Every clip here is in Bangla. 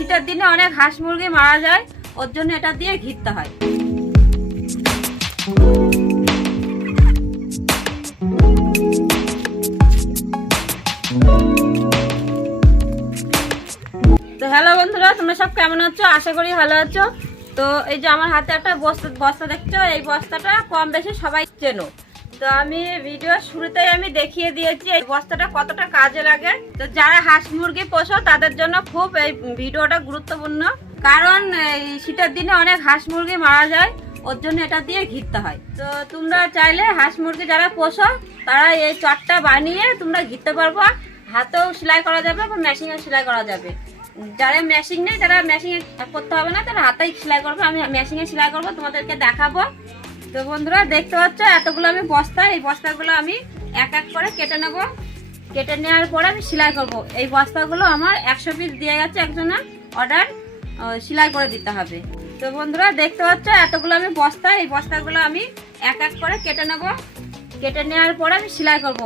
শীতের দিনে অনেক হাঁস মুরগি মারা যায়, ওর জন্য এটা দিয়ে ঘিরতে হয়। তো হ্যালো বন্ধুরা, তোমরা সব কেমন আছো? আশা করি ভালো আছো। তো এই যে আমার হাতে একটা বস্তা বস্তা দেখছ, এই বস্তাটা কম বেশি সবাই চেনো। তো আমি ভিডিও শুরুতেই আমি দেখিয়ে দিয়েছি এই বস্তাটা কতটা কাজে লাগে। তো যারা হাঁস মুরগি পোষো, তাদের জন্য খুব এই ভিডিওটা গুরুত্বপূর্ণ। কারণ এই শীতের দিনে অনেক হাঁস মুরগি মারা যায়, ওর জন্য এটা দিয়ে ঘিরতে হয়। তো তোমরা চাইলে হাঁস মুরগি যারা পোষো, তারা এই চটটা বানিয়ে তোমরা ঘিরতে পারব। হাতেও সেলাই করা যাবে বা মেশিনেও সেলাই করা যাবে। যারা মেশিন নেই, তারা মেশিনে করতে হবে না, তারা হাতেই সেলাই করবে। আমি মেশিনে সেলাই করব, তোমাদেরকে দেখাবো। তো বন্ধুরা, দেখতে পাচ্ছ এতগুলো আমি বস্তা, এই বস্তাগুলো আমি এক এক করে কেটে নেব। কেটে নেওয়ার পরে আমি সেলাই করব। এই বস্তাগুলো আমার একশো পিস দিয়ে গেছে একজনে অর্ডার সেলাই করে দিতে হবে। তো বন্ধুরা, দেখতে পাচ্ছ এতগুলো আমি বস্তা, এই বস্তাগুলো আমি এক এক করে কেটে নেব। কেটে নেওয়ার পরে আমি সেলাই করব।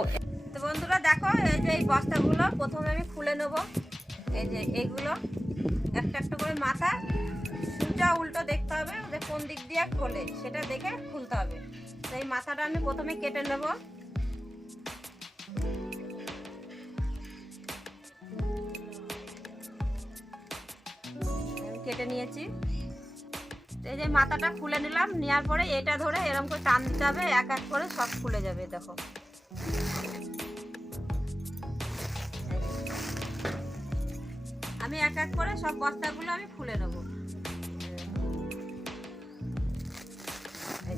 তো বন্ধুরা, দেখো এই যে এই বস্তাগুলো, প্রথমে আমি খুলে নেব। এই যে এইগুলো একটা একটা করে মাথা, সোজা উল্টো দেখতে হবে, যে কোন দিক দিয়ে খোলে, সেটা দেখে খুলতে হবে। তো এই মাথাটা আমি প্রথমে কেটে নেব। কেটে নিয়েছি। এই যে মাথাটা খুলে নিলাম, নেওয়ার পরে এটা ধরে এরকম করে টান দিতে হবে, এক এক করে সব খুলে যাবে, দেখো। আমি এক এক করে সব বস্তাগুলো আমি খুলে নেব। এই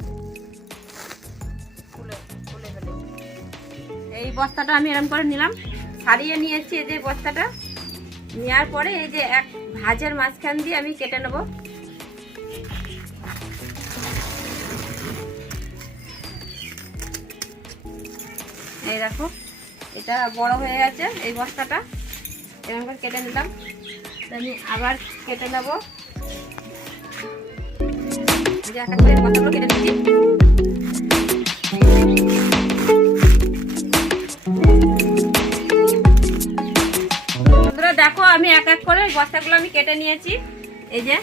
ফেলে। বস্তাটা আমি এরকম করে নিলাম। সারিয়ে নিয়েছি এই যে বস্তাটা। নেওয়ার পরে এই যে এক ভাজের মাঝখান দিয়ে আমি কেটে নেব। এই দেখো, এটা বড় হয়ে গেছে এই বস্তাটা। এরকম করে কেটে নিলাম। আমি আবার কেটে নেব। দেখো, আমি এক এক করে বস্তাগুলো আমি কেটে নিয়েছি। এই যে,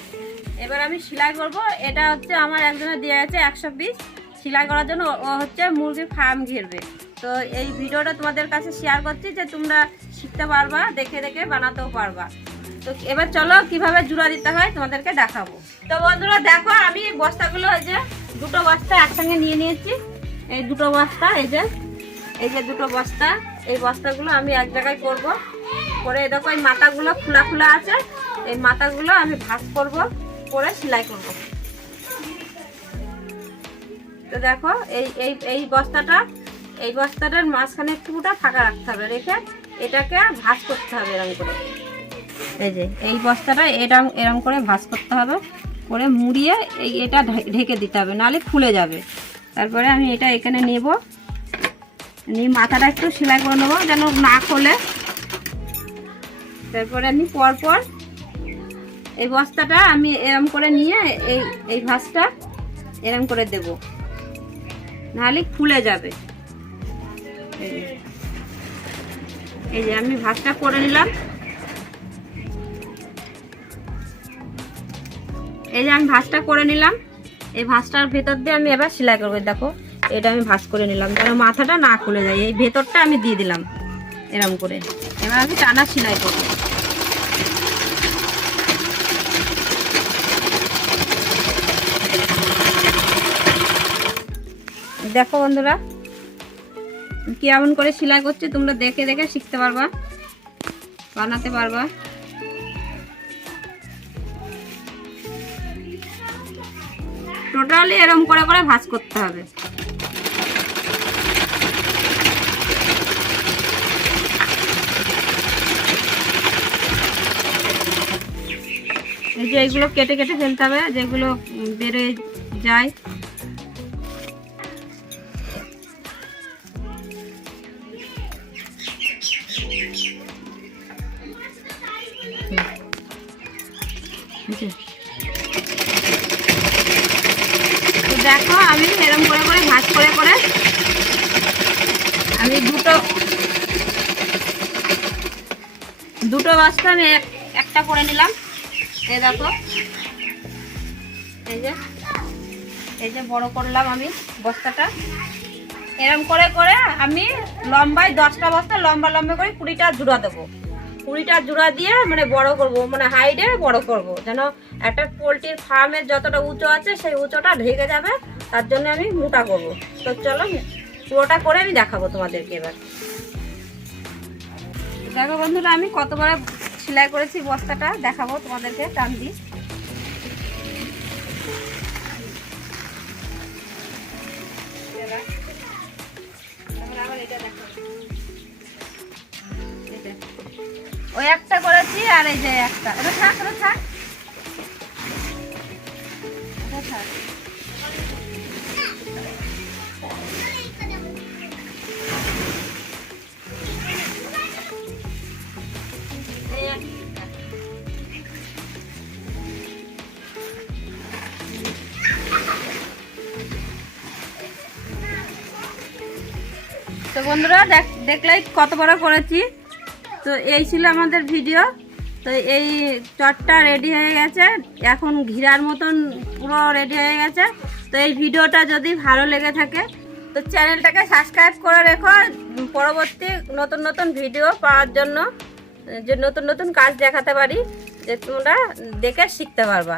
এবার আমি সেলাই করব। এটা হচ্ছে আমার একজনের দিয়ে আছে একশো পিস। সেলাই করার জন্য ও হচ্ছে মুরগির ফার্ম ঘিরবে। তো এই ভিডিওটা তোমাদের কাছে শেয়ার করছি যে তোমরা শিখতে পারবা, দেখে দেখে বানাতেও পারবা। তো এবার চলো কীভাবে জুড়া দিতে হয় তোমাদেরকে দেখাবো। তো বন্ধুরা দেখো, আমি বস্তাগুলো এই যে দুটো বস্তা একসঙ্গে নিয়ে নিয়েছি। এই দুটো বস্তা, এই যে এই যে দুটো বস্তা, এই বস্তাগুলো আমি এক জায়গায় করব। করে দেখো, এই মাথাগুলো খোলা খোলা আছে। এই মাথাগুলো আমি ভাঁজ করব, করে সেলাই করব। তো দেখো, এই এই এই বস্তাটা, এই বস্তাটার মাঝখানে একটুটা ফাঁকা রাখতে হবে। রেখে এটাকে ভাঁজ করতে হবে এরকম করে। এই যে, এই বস্তাটা এরম এরম করে ভাঁজ করতে হবে, করে মুড়িয়ে এই এটা ঢেকে দিতে হবে, নাহলে ফুলে যাবে। তারপরে আমি এটা এখানে নেব। নিয়ে মাথাটা একটু সেলাই করে নেব, যেন না খোলে। তারপরে আমি পরপর এই বস্তাটা আমি এরম করে নিয়ে এই এই ভাঁজটা এরম করে দেব। নাহলে খুলে যাবে। এই যে আমি ভাঁজটা করে নিলাম। এই যে আমি ভাঁজটা করে নিলাম। এই ভাঁজটার ভেতর দিয়ে আমি এবার সেলাই করব দেখো। এটা আমি ভাঁজ করে নিলাম, যেন মাথাটা না খুলে যায়। এই ভেতরটা আমি দিয়ে দিলাম এরকম করে। এবার আমি টানা সেলাই করব। দেখো বন্ধুরা, কেমন করে সেলাই করছে, তোমরা দেখে দেখে শিখতে পারবা, বানাতে পারবা। টোটালি এরম করে করে ভাঁজ করতে হবে। এই যে এইগুলো কেটে কেটে ফেলতে হবে, যেগুলো বেড়ে যায়। এই দেখো, আমি এরম করে করে ভাঁজ করে করে আমি দুটো দুটো বস্তা আমি এক- একটা করে নিলাম। এই দেখো, এই যে এই যে বড় করলাম আমি বস্তাটা। এরম করে করে আমি লম্বায় দশটা বস্তা লম্বা লম্বা করে কুড়িটা জুড়া দেবো। কুড়িটা জোড়া দিয়ে মানে বড় করব মানে হাইডে বড় করব। যেন একটা পোলট্রির ফার্মের যতটা উঁচু আছে, সেই উঁচুটা ঢেকে যাবে, তার জন্য আমি মোটা করব। তো চলো, পুরোটা করে আমি দেখাবো তোমাদেরকে এবার। দেখো বন্ধুরা, আমি কত বড় সেলাই করেছি বস্তাটা, দেখাবো তোমাদেরকে টান দিই আবার এটা দেখো। ওই একটা করেছি আর এই যে একটা। এটা থাক এটা থাক। এটা। তো বন্ধুরা, দেখ- দেখলেই কত বড় করেছি। তো এই ছিল আমাদের ভিডিও। তো এই চটটা রেডি হয়ে গেছে। এখন ঘিরার মতন পুরো রেডি হয়ে গেছে। তো এই ভিডিওটা যদি ভালো লেগে থাকে, তো চ্যানেলটাকে সাবস্ক্রাইব করে রেখো পরবর্তী নতুন নতুন ভিডিও পাওয়ার জন্য, যে নতুন নতুন কাজ দেখাতে পারি, যে তোমরা দেখে শিখতে পারবা।